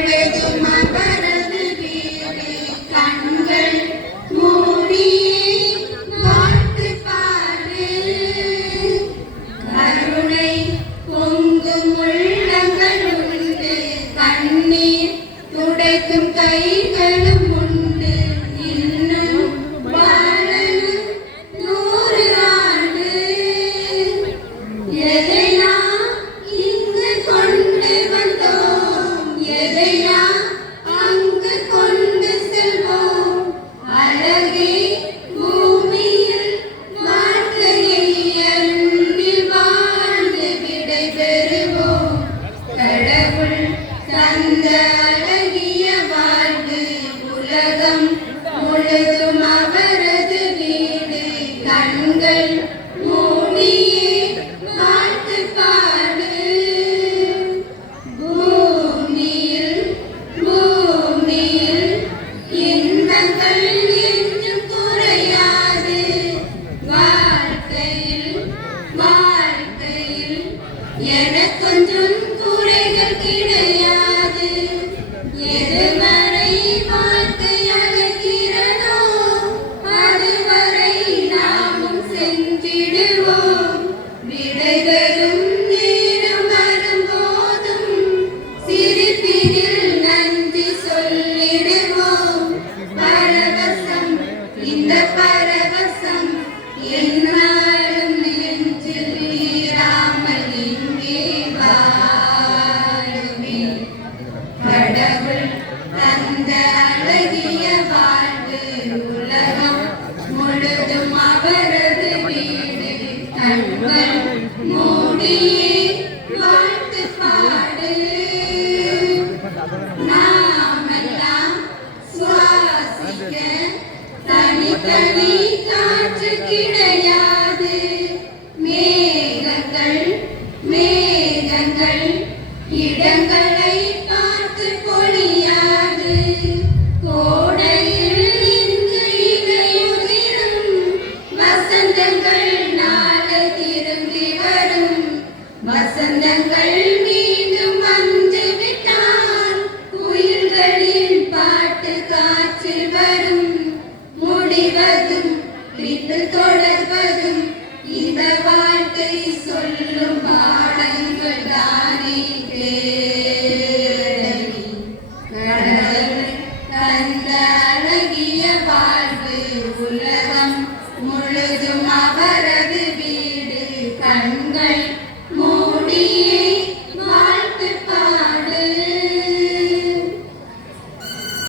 முழுதும் அவரது வீடு கண்கள் மூடியே வாழ்த்து பாடு கருணை பொங்கும் உள்ளங்கள் உண்டு கண்ணீர் துடைக்கும் கைகளும் உண்டு இன்னும் வாழணும் 100 ஆண்டு எதை நாம் இங்கு கொண்டு வந்தோம் எதை நாம் அங்கு கொண்டு செல்வோம் அழகே பூமியில் வாழ்க்கையை அன்பில் வாழ்ந்து விடை பெறுவோம் கடவுள் தந்த அழகிய வாழ்வு உலகம் முழுதும் அவரது வீடு கண்கள் மூடியே வாழ்த்து பாடு பூமியில் பூமியில் இன்பங்கள் என்றும் குறையாது வாழ்க்கையில் வாழ்க்கையில் எனக்கொன்றும் குறைகள் கிடையாது எதுவரை வாழ்க்கை அழைக்கிறதோ அதுவரை நாமும் சென்றிடுவோம் விடை பெறும் நேரம் வரும்போதும் சிரிப்பினில் நன்றி சொல்லிடுவோம் பரவசம் இந்த பரவசம் என்னாலும் நெஞ்சில் நீராமல் இங்கே வாழுமே கடவுள் தந்த அழகிய வாழ்வு உலகம் முழுதும் அவரது வீடு கண்கள் மூடியே வாழ்த்து பாடு நாமெல்லாம் சுவாசிக்க தனித்தனி காற்று கிடையாது மேகங்கள் மேகங்கள் இடங்களை